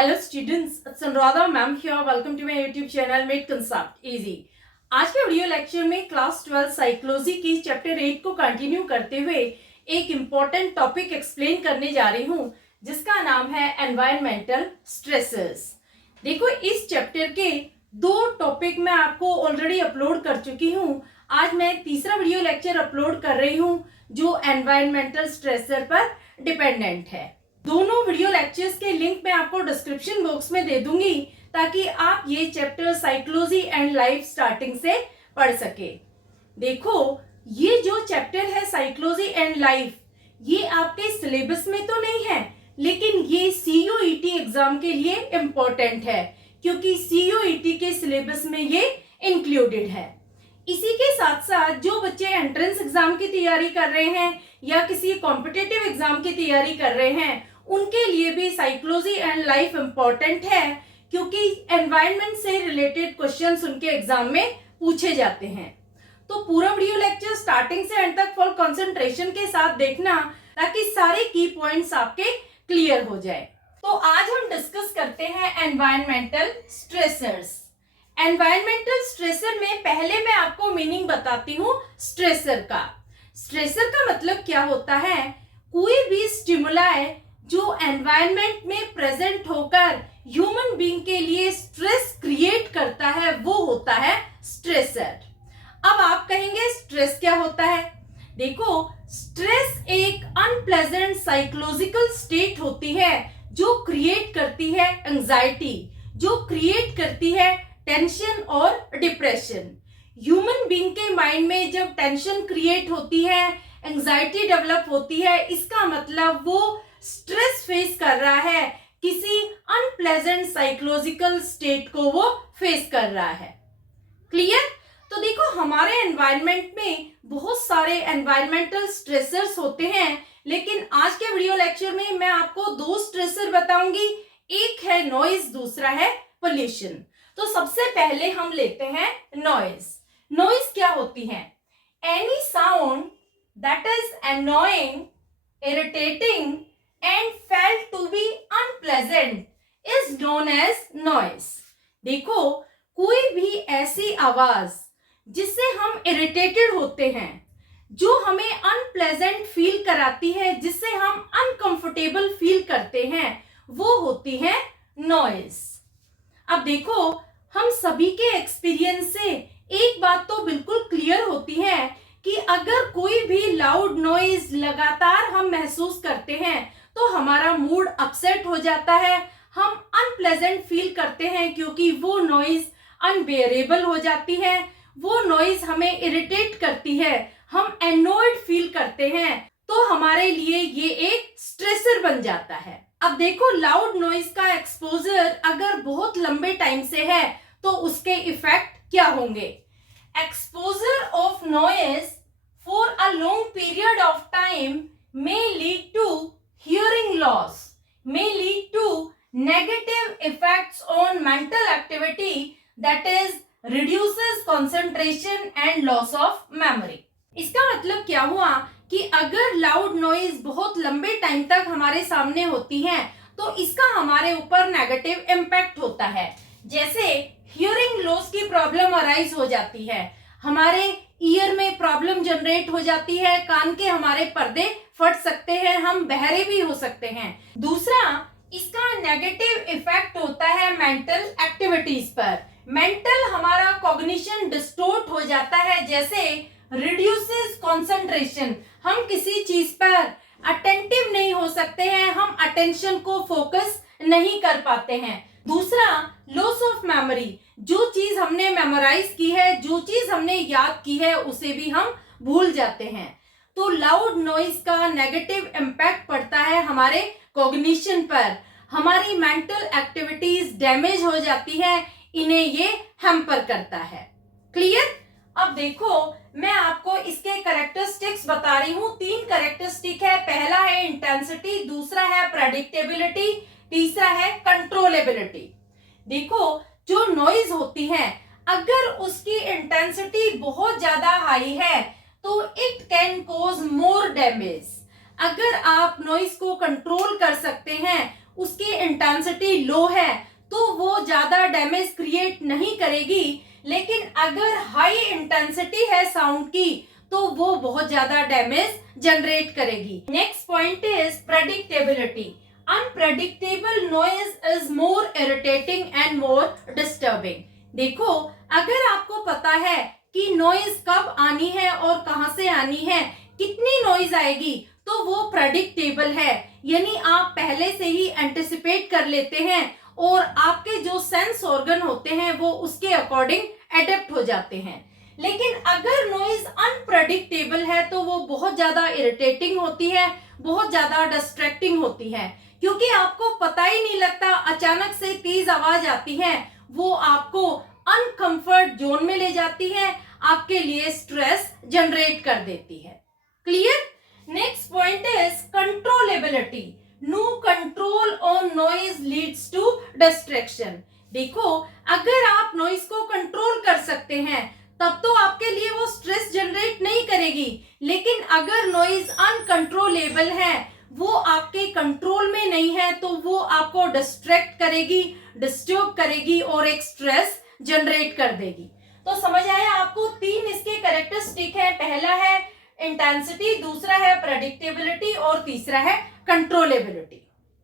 Hello students, Anuradha ma'am here. Welcome to my YouTube channel made concept easy. आज के video lecture में class 12 psychology की chapter 8 को continue करते हुए एक इम्पॉर्टेंट टॉपिक एक्सप्लेन करने जा रही हूँ, जिसका नाम है एनवायरमेंटल स्ट्रेसेस। देखो, इस चैप्टर के दो टॉपिक मैं आपको ऑलरेडी अपलोड कर चुकी हूँ। आज मैं तीसरा वीडियो लेक्चर अपलोड कर रही हूँ जो एनवायरमेंटल स्ट्रेसर पर डिपेंडेंट है। दोनों वीडियो लेक्चर्स के लिंक मैं आपको डिस्क्रिप्शन बॉक्स में दे दूंगी, ताकि आप ये chapter psychology and life starting से पढ़ सके। देखो, ये जो चैप्टर है साइकोलॉजी एंड लाइफ, ये आपके सिलेबस में तो नहीं है, लेकिन ये CUET एग्जाम के लिए इम्पोर्टेंट है, क्योंकि CUET के सिलेबस में ये इंक्लूडेड है। इसी के साथ साथ जो बच्चे एंट्रेंस एग्जाम की तैयारी कर रहे हैं या किसी कॉम्पिटिटिव एग्जाम की तैयारी कर रहे हैं, उनके लिए भी साइकोलॉजी एंड लाइफ इम्पोर्टेंट है, क्योंकि एनवायरनमेंट से रिलेटेड क्वेश्चंस उनके एग्जाम में पूछे जाते हैं। तो पूरा वीडियो लेक्चर स्टार्टिंग से एंड तक फुल कंसंट्रेशन के साथ देखना, ताकि सारे की पॉइंट्स आपके क्लियर हो जाए। तो आज हम डिस्कस करते हैं एनवायरमेंटल स्ट्रेसर्स। एनवायरमेंटल स्ट्रेसर में पहले मैं आपको मीनिंग बताती हूँ स्ट्रेसर का। स्ट्रेसर का मतलब क्या होता है? कोई भी स्टिमुलाई जो एनवायरनमेंट में प्रेजेंट होकर ह्यूमन बीइंग के लिए स्ट्रेस क्रिएट करता है, वो होता है स्ट्रेसर। अब आप कहेंगे स्ट्रेस क्या होता है? देखो, स्ट्रेस एक अनप्लेजेंट साइकोलॉजिकल स्टेट होती है जो क्रिएट करती है एंजाइटी, जो क्रिएट करती है टेंशन और डिप्रेशन। ह्यूमन बीइंग के माइंड में जब टेंशन क्रिएट होती है, एंजाइटी डेवलप होती है, इसका मतलब वो स्ट्रेस फेस कर रहा है, किसी अनप्लेजेंट साइकोलॉजिकल स्टेट को वो फेस कर रहा है। क्लियर? तो देखो, हमारे एनवायरनमेंट में बहुत सारे एनवायरमेंटल स्ट्रेसर्स होते हैं, लेकिन आज के वीडियो लेक्चर में मैं आपको दो स्ट्रेसर बताऊंगी। एक है नॉइज, दूसरा है पोल्यूशन। तो सबसे पहले हम लेते हैं नॉइज। नॉइज क्या होती है? Any sound that is annoying, irritating and felt to be unpleasant is known as noise. देखो, कोई भी ऐसी आवाज जिससे हम इरिटेटेड होते हैं, जो हमें अनप्लेजेंट फील कराती है, जिससे हम अनकंफर्टेबल फील करते हैं, वो होती है नॉइज। अब देखो, हम सभी के एक्सपीरियंस से एक बात तो बिल्कुल क्लियर होती है कि अगर कोई भी लाउड नॉइज लगातार हम महसूस करते हैं, तो हमारा मूड अपसेट हो जाता है, हम अनप्लेजेंट फील करते हैं, क्योंकि वो नॉइज अनबेयरेबल हो जाती है, वो नॉइज हमें इरिटेट करती है, हम एनोयड फील करते हैं, तो हमारे लिए ये एक स्ट्रेसर बन जाता है। अब देखो, लाउड नॉइज का एक्सपोजर अगर बहुत लंबे टाइम से है, तो उसके इफेक्ट क्या होंगे? Exposure of noise for a long period of time may lead to hearing loss, may lead to negative effects on mental activity, that is reduces concentration and loss of memory. इसका मतलब क्या हुआ कि अगर loud noise बहुत लंबे time तक हमारे सामने होती है, तो इसका हमारे ऊपर नेगेटिव इम्पैक्ट होता है। जैसे हियरिंग लॉस की प्रॉब्लम अराइज हो जाती है, हमारे ईयर में प्रॉब्लम जनरेट हो जाती है, कान के हमारे पर्दे फट सकते हैं, हम बहरे भी हो सकते हैं। दूसरा, इसका नेगेटिव इफेक्ट होता है मेंटल एक्टिविटीज पर। मेंटल हमारा कॉग्निशन डिस्टोर्ट हो जाता है, जैसे रिड्यूसेस कंसंट्रेशन, हम किसी चीज पर अटेंटिव नहीं हो सकते हैं, हम अटेंशन को फोकस नहीं कर पाते हैं। दूसरा, लॉस ऑफ मेमोरी, जो चीज हमने मेमोराइज की है, जो चीज हमने याद की है, उसे भी हम भूल जाते हैं। तो लाउड नॉइज का नेगेटिव इम्पैक्ट पड़ता है हमारे कॉग्निशन पर, हमारी मेंटल एक्टिविटीज डैमेज हो जाती है, इन्हें ये हैम्पर करता है। क्लियर? अब देखो, मैं आपको इसके कैरेक्टरिस्टिक्स बता रही हूँ। 3 कैरेक्टरिस्टिक है। पहला है इंटेंसिटी, दूसरा है प्रेडिक्टेबिलिटी, तीसरा है कंट्रोलेबिलिटी। देखो, जो नॉइज होती है, अगर उसकी इंटेंसिटी बहुत ज्यादा हाई है, तो it can cause more damage. अगर आप नॉइज को कंट्रोल कर सकते हैं, उसकी इंटेंसिटी लो है तो वो ज्यादा डैमेज क्रिएट नहीं करेगी, लेकिन अगर हाई इंटेंसिटी है साउंड की तो वो बहुत ज्यादा डैमेज जनरेट करेगी। Next point is predictability. Unpredictable noise is more irritating and more disturbing. देखो, अगर आपको पता है कि नॉइज कब आनी है और कहां से आनी है, कितनी नॉइज आएगी, तो वो प्रेडिक्टेबल है, यानी आप पहले से ही एंटिसिपेट कर लेते हैं और आपके जो सेंस ऑर्गन होते हैं वो उसके अकॉर्डिंग एडेप्ट हो जाते हैं। लेकिन अगर नॉइज अनप्रेडिक्टेबल है तो वो बहुत ज्यादा इरिटेटिंग होती है, बहुत ज्यादा डिस्ट्रैक्टिंग होती है, क्योंकि आपको पता ही नहीं लगता, अचानक से तेज आवाज आती है, वो आपको अनकंफर्ट जोन में ले जाती है, आपके लिए स्ट्रेस जनरेट कर देती है। Clear? Next point is controllability. No control on noise leads to distraction. देखो, अगर आप नॉइज को कंट्रोल कर सकते हैं तब तो आपके लिए वो स्ट्रेस जनरेट नहीं करेगी, लेकिन अगर नॉइज अनकंट्रोलेबल है, वो आपके कंट्रोल में नहीं है, तो वो आपको डिस्ट्रैक्ट करेगी, डिस्टर्ब करेगी और एक स्ट्रेस जनरेट कर देगी। तो समझ आया आपको? 3 इसके कैरेक्टरिस्टिक है। पहला है इंटेंसिटी, दूसरा है प्रेडिक्टेबिलिटी और तीसरा है कंट्रोलेबिलिटी।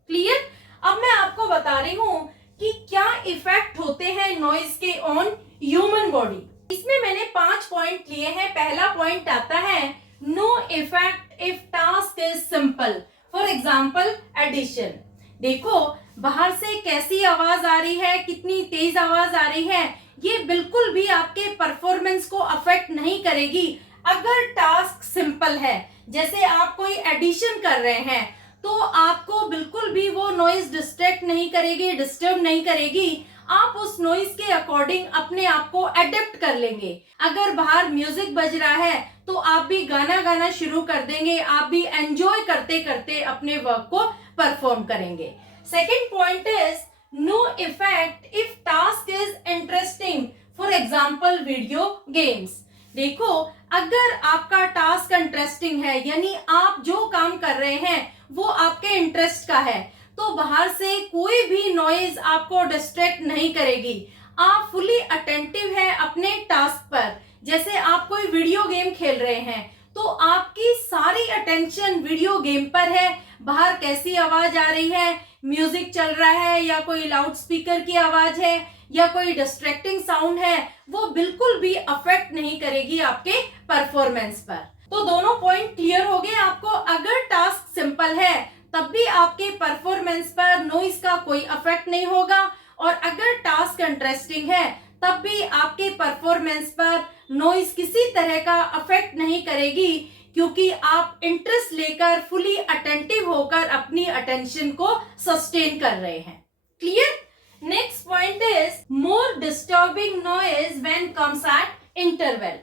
क्लियर? अब मैं आपको बता रही हूं कि क्या इफेक्ट होते हैं नॉइज के ऑन ह्यूमन बॉडी। इसमें मैंने 5 पॉइंट लिए हैं। पहला पॉइंट आता है no effect if task is simple. For example addition. देखो, बाहर से कैसी आवाज आ रही है, कितनी तेज आवाज आ रही है, ये बिल्कुल भी आपके परफॉर्मेंस को अफेक्ट नहीं करेगी अगर टास्क सिंपल है। जैसे आप कोई एडिशन कर रहे हैं तो आपको बिल्कुल भी वो नॉइज डिस्ट्रैक्ट नहीं करेगी, डिस्टर्ब नहीं करेगी। आप उस नॉइज के अकॉर्डिंग अपने आप को एडेप्ट कर लेंगे। अगर बाहर म्यूजिक बज रहा है तो आप भी गाना गाना शुरू कर देंगे, आप भी एंजॉय करते करते अपने वर्क को परफॉर्म करेंगे। Second point is no effect if task is interesting. For example video games. देखो, अगर आपका टास्क इंटरेस्टिंग है, यानी आप जो काम कर रहे हैं वो आपके इंटरेस्ट का है, तो बाहर से कोई भी नॉइज आपको डिस्ट्रैक्ट नहीं करेगी। आप फुली अटेंटिव है अपने टास्क पर। जैसे आप कोई वीडियो गेम खेल रहे हैं तो आपकी सारी अटेंशन वीडियो गेम पर है। बाहर कैसी आवाज आ रही है, म्यूजिक चल रहा है या कोई लाउड स्पीकर की आवाज है या कोई डिस्ट्रैक्टिंग साउंड है, वो बिल्कुल भी अफेक्ट नहीं करेगी आपके परफॉर्मेंस पर। तो दोनों पॉइंट क्लियर हो गए आपको। अगर टास्क सिंपल है तब भी आपके परफॉर्मेंस पर नॉइज का कोई अफेक्ट नहीं होगा, और अगर टास्क इंटरेस्टिंग है तब भी आपके परफॉर्मेंस पर नॉइज किसी तरह का अफेक्ट नहीं करेगी, क्योंकि आप इंटरेस्ट लेकर फुली अटेंटिव होकर अपनी अटेंशन को सस्टेन कर रहे हैं। Clear? Next point is more disturbing noise when comes at interval.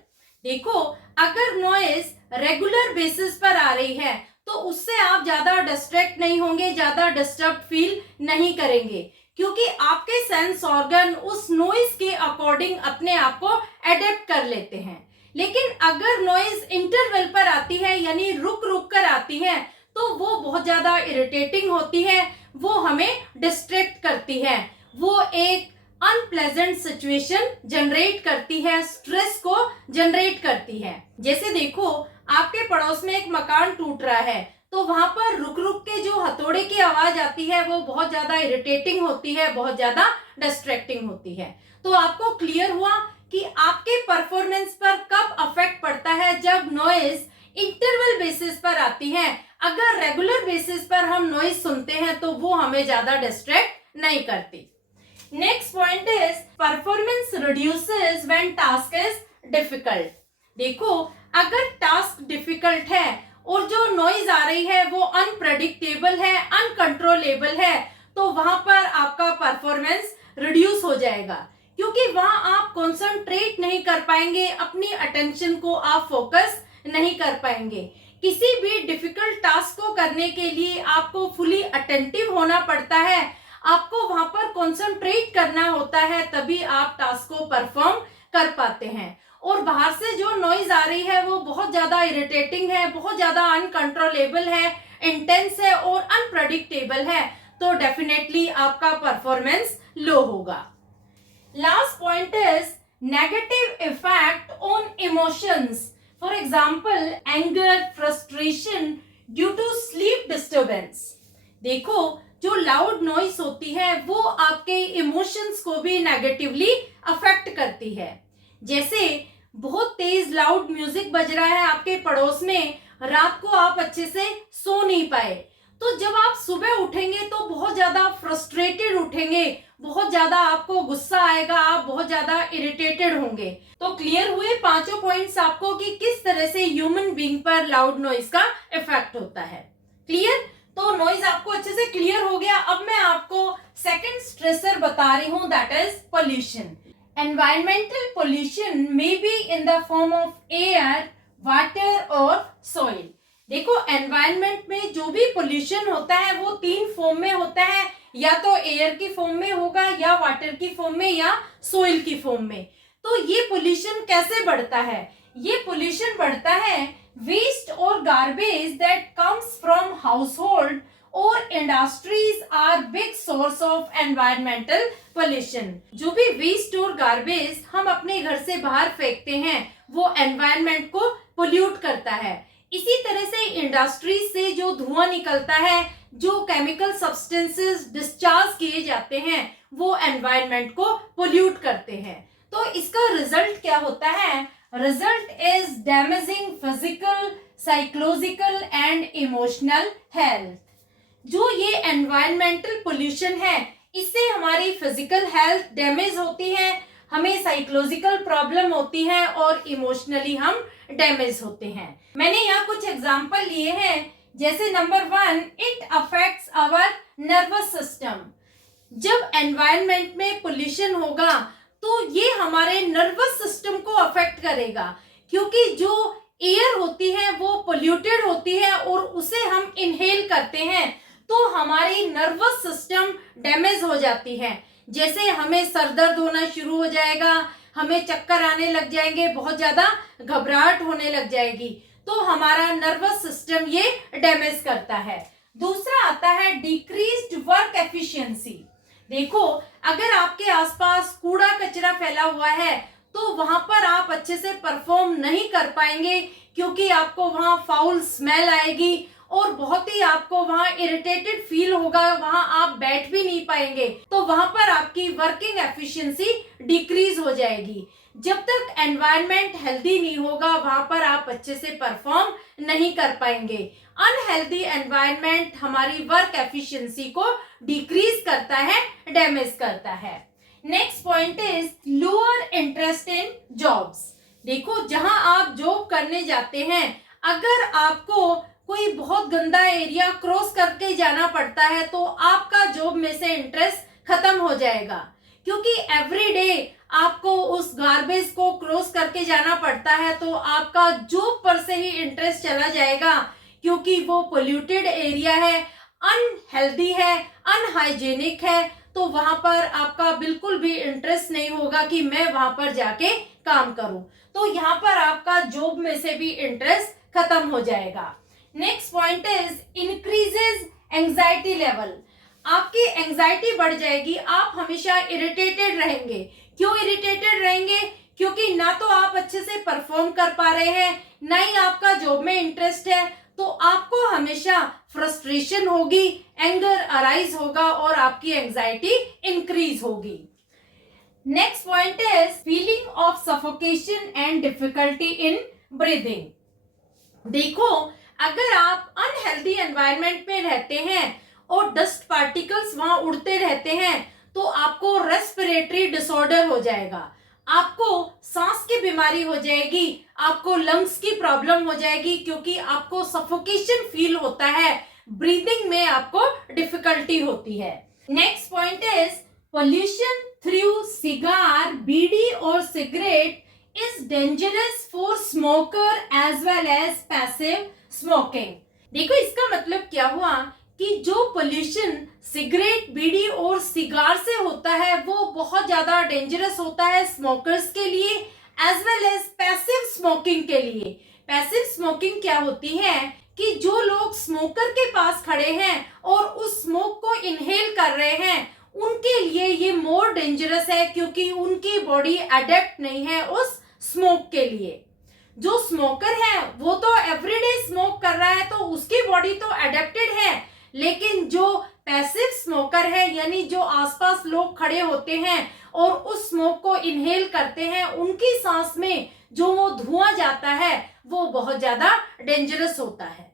देखो, अगर नॉइज रेगुलर बेसिस पर आ रही है तो उससे आप ज्यादा डिस्ट्रैक्ट नहीं होंगे, ज्यादा डिस्टर्ब फील नहीं करेंगे, क्योंकि आपके सेंस ऑर्गन उस नॉइज के अकॉर्डिंग अपने आप को एडेप्ट कर लेते हैं। लेकिन अगर नॉइज इंटरवल पर आती है, यानी रुक रुक कर आती है, तो वो बहुत ज्यादा इरिटेटिंग होती है, वो हमें डिस्ट्रैक्ट करती है, वो एक अनप्लेजेंट सिचुएशन जनरेट करती है, स्ट्रेस को जनरेट करती है। जैसे देखो, आपके पड़ोस में एक मकान टूट रहा है तो वहां पर रुक रुक के जो हथौड़े की आवाज आती है वो बहुत ज्यादा इरिटेटिंग होती है, बहुत ज्यादा डिस्ट्रैक्टिंग होती है। तो आपको क्लियर हुआ कि आपके परफॉर्मेंस पर कब अफेक्ट पड़ता है, जब नॉइज इंटरवल बेसिस पर आती है। अगर रेगुलर बेसिस पर हम नॉइज सुनते हैं तो वो हमें ज्यादा डिस्ट्रैक्ट नहीं करती। Next point is performance reduces when task is difficult. देखो, अगर टास्क डिफिकल्ट है और जो नॉइज आ रही है वो अनप्रेडिक्टेबल है, अनकंट्रोलेबल है, तो वहां पर आपका परफॉर्मेंस रिड्यूस हो जाएगा, क्योंकि वहां आप कंसंट्रेट नहीं कर पाएंगे, अपनी अटेंशन को आप फोकस नहीं कर पाएंगे। किसी भी डिफिकल्ट टास्क को करने के लिए आपको फुली अटेंटिव होना पड़ता है, आपको वहां पर कंसंट्रेट करना होता है, तभी आप टास्क को परफॉर्म कर पाते हैं। और बाहर से जो नॉइज आ रही है वो बहुत ज्यादा इरिटेटिंग है, बहुत ज्यादा अनकंट्रोलेबल है, इंटेंस है और अनप्रेडिक्टेबल है, तो डेफिनेटली आपका परफॉर्मेंस लो होगा। Last point is negative effect on emotions, for example anger, frustration due to sleep disturbance. देखो, जो लाउड नॉइस होती है वो आपके इमोशंस को भी नेगेटिवली अफेक्ट करती है। जैसे बहुत तेज लाउड म्यूजिक बज रहा है आपके पड़ोस में, रात को आप अच्छे से सो नहीं पाए, तो जब आप सुबह उठेंगे तो बहुत ज्यादा फ्रस्ट्रेटेड उठेंगे, बहुत ज्यादा आपको गुस्सा आएगा, आप बहुत ज्यादा इरिटेटेड होंगे। तो क्लियर हुए पांचों पॉइंट्स आपको कि किस तरह से ह्यूमन बीइंग पर लाउड नॉइज का इफेक्ट होता है। क्लियर? तो नॉइज आपको अच्छे से क्लियर हो गया। अब मैं आपको सेकंड स्ट्रेसर बता रही हूं, that is pollution. Environmental pollution may be in the form of air, water और सॉइल। देखो, एनवायरनमेंट में जो भी पोल्यूशन होता है वो तीन फॉर्म में होता है, या तो एयर की फॉर्म में होगा, या वाटर की फॉर्म में, या सॉइल की फॉर्म में। तो ये पोल्यूशन कैसे बढ़ता है? ये पोल्यूशन बढ़ता है वेस्ट और garbage that comes from household और industries are big source of environmental pollution. जो भी वेस्ट और गार्बेज हम अपने घर से बाहर फेंकते हैं वो एनवायरनमेंट को पोल्यूट करता है। इसी तरह से इंडस्ट्रीज से जो धुआं निकलता है, जो केमिकल सब्सटेंसेस डिस्चार्ज किए जाते हैं, वो एनवायरनमेंट को पोल्यूट करते हैं। तो इसका रिजल्ट क्या होता है? Result is damaging physical, psychological and emotional health. जो ये एनवायरमेंटल पोल्यूशन है, इससे हमारी फिजिकल हेल्थ डैमेज होती है, हमें साइकोलॉजिकल प्रॉब्लम होती है और इमोशनली हम डैमेज होते हैं। मैंने यहाँ कुछ एग्जाम्पल लिए हैं, जैसे number 1, it affects our nervous system. जब एनवायरनमेंट में पोल्यूशन होगा तो ये हमारे नर्वस सिस्टम को अफेक्ट करेगा, क्योंकि जो एयर होती है वो पोल्यूटेड होती है और उसे हम इनहेल करते हैं, तो हमारी नर्वस सिस्टम डैमेज हो जाती है। जैसे हमें सर दर्द होना शुरू हो जाएगा, हमें चक्कर आने लग जाएंगे, बहुत ज्यादा घबराहट होने लग जाएगी, तो हमारा नर्वस सिस्टम ये डैमेज करता है। दूसरा आता है डिक्रीज्ड वर्क एफिशिएंसी। देखो, अगर आपके आसपास कूड़ा कचरा फैला हुआ है तो वहां पर आप अच्छे से परफॉर्म नहीं कर पाएंगे, क्योंकि आपको वहां फाउल स्मेल आएगी और बहुत ही आपको वहां इरिटेटेड फील होगा, वहां आप बैठ भी नहीं पाएंगे, तो वहां पर आपकी वर्किंग एफिशिएंसी डिक्रीज हो जाएगी। जब तक एनवायरनमेंट हेल्दी नहीं होगा वहां पर आप अच्छे से परफॉर्म नहीं कर पाएंगे। अनहेल्दी एनवायरनमेंट हमारी वर्क एफिशिएंसी को डिक्रीज करता है, डैमेज करता है। Next point is lower interest in jobs. देखो, जहां आप जॉब करने जाते हैं, अगर आपको कोई बहुत गंदा एरिया क्रॉस करके जाना पड़ता है तो आपका जॉब में से इंटरेस्ट खत्म हो जाएगा, क्योंकि एवरीडे आपको उस गार्बेज को क्रॉस करके जाना पड़ता है, तो आपका जॉब पर से ही इंटरेस्ट चला जाएगा, क्योंकि वो पोल्यूटेड एरिया है, अनहेल्दी है, अनहाइजेनिक है, तो वहां पर आपका बिल्कुल भी इंटरेस्ट नहीं होगा कि मैं वहां पर जाके काम करूं, तो यहाँ पर आपका जॉब में से भी इंटरेस्ट खत्म हो जाएगा। Next point is increases anxiety level. आपकी एंजाइटी बढ़ जाएगी, आप हमेशा इरिटेटेड रहेंगे। क्यों इरिटेटेड रहेंगे? क्योंकि ना तो आप अच्छे से परफॉर्म कर पा रहे हैं, ना ही आपका जॉब में इंटरेस्ट है, तो आपको हमेशा फ्रस्ट्रेशन होगी, एंगर अराइज होगा और आपकी एंजाइटी इंक्रीज होगी। Next point is feeling of suffocation and difficulty in breathing. देखो, अगर आप अनहेल्दी एनवायरनमेंट में रहते हैं और डस्ट पार्टिकल्स वहां उड़ते रहते हैं, तो आपको रेस्पिरेटरी डिसऑर्डर हो जाएगा, आपको सांस की बीमारी हो जाएगी, आपको लंग्स की प्रॉब्लम हो जाएगी, क्योंकि आपको सफोकेशन फील होता है, ब्रीदिंग में आपको डिफिकल्टी होती है। Next point is pollution through cigar, bidi और cigarette is dangerous for smoker as well as passive smoking. देखो, इसका मतलब क्या हुआ कि जो पोल्यूशन सिगरेट, बीड़ी और सिगार से होता है वो बहुत ज्यादा डेंजरस होता है स्मोकर्स के लिए as well as passive smoking के लिए। पैसिव स्मोकिंग क्या होती है कि जो लोग स्मोकर के पास खड़े हैं और उस स्मोक को इनहेल कर रहे हैं उनके लिए ये मोर डेंजरस है, क्योंकि उनकी बॉडी अडेप्ट नहीं है उस स्मोक के लिए। जो स्मोकर है वो तो एवरीडे स्मोक कर रहा है तो उसकी बॉडी तो अडेप्टेड है, लेकिन जो पैसिव स्मोकर है यानी जो आसपास लोग खड़े होते हैं और उस स्मोक को इनहेल करते हैं, उनकी सांस में जो वो धुआं जाता है वो बहुत ज्यादा डेंजरस होता है।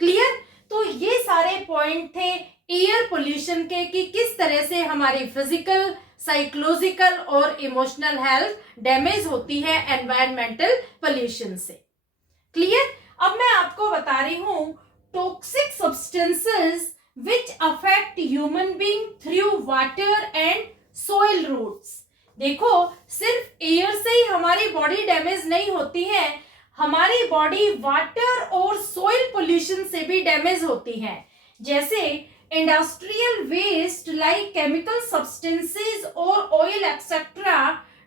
क्लियर? तो ये सारे पॉइंट थे एयर पोल्यूशन के कि किस तरह से हमारी फिजिकल, साइकोलॉजिकल और इमोशनल हेल्थ डैमेज होती है एनवायरमेंटल पोल्यूशन से। क्लियर? अब मैं आपको बता रही हूं toxic substances which affect human being through water and soil roots। देखो, सिर्फ एयर से ही हमारी बॉडी डैमेज नहीं होती है, हमारी बॉडी वाटर और सॉइल पोल्यूशन से भी डैमेज होती है। जैसे industrial waste like chemical substances और oil etcetera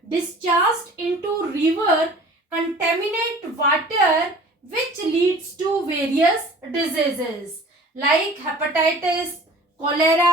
discharged into river contaminate water which leads to various diseases like hepatitis, cholera,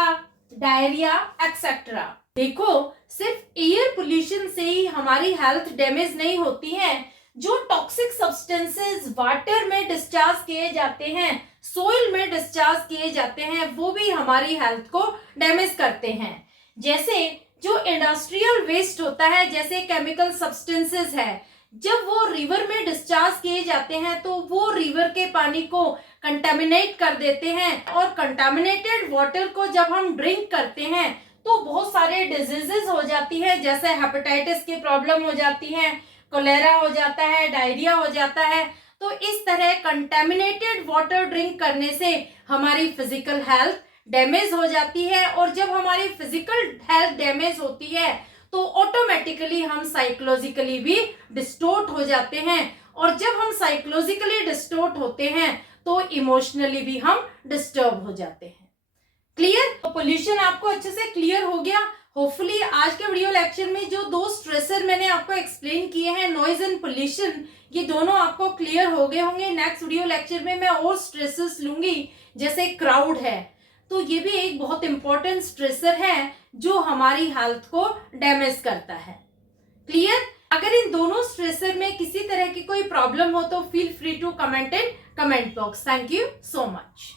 diarrhea, etc। देखो, सिर्फ एयर पोल्यूशन से ही हमारी हेल्थ डैमेज नहीं होती है, जो टॉक्सिक सब्सटेंसेस वाटर में डिस्चार्ज किए जाते हैं, सोइल में डिस्चार्ज किए जाते हैं, वो भी हमारी हेल्थ को डैमेज करते हैं। जैसे जो इंडस्ट्रियल वेस्ट होता है, जैसे केमिकल सब्सटेंसेस है, जब वो रिवर में डिस्चार्ज किए जाते हैं तो वो रिवर के पानी को कंटामिनेट कर देते हैं, और कंटामिनेटेड वाटर को जब हम ड्रिंक करते हैं तो बहुत सारे डिजीजेस हो जाती है, जैसे हेपेटाइटिस की प्रॉब्लम हो जाती है, कोलेरा हो जाता है, डायरिया हो जाता है। तो इस तरह कंटामिनेटेड वाटर ड्रिंक करने से हमारी फिजिकल हेल्थ डैमेज हो जाती है, और जब हमारी फिजिकल हेल्थ डैमेज होती है तो ऑटोमेटिकली हम साइकोलॉजिकली भी डिस्टोर्ट हो जाते हैं, और जब हम साइकोलॉजिकली डिस्टोर्ट होते हैं तो इमोशनली भी हम डिस्टर्ब हो जाते हैं। क्लियर? तो पोल्यूशन आपको अच्छे से क्लियर हो गया। होपफुली आज के वीडियो लेक्चर में जो दो स्ट्रेसर मैंने आपको एक्सप्लेन किए हैं, नॉइज एंड पोल्यूशन, ये दोनों आपको क्लियर हो गए होंगे। नेक्स्ट वीडियो लेक्चर में मैं और स्ट्रेसेस लूंगी, जैसे क्राउड है, तो ये भी एक बहुत इंपॉर्टेंट स्ट्रेसर है जो हमारी हेल्थ को डैमेज करता है। क्लियर? अगर इन दोनों स्ट्रेसर में किसी तरह की कोई प्रॉब्लम हो तो feel free to comment in comment box. Thank you so much.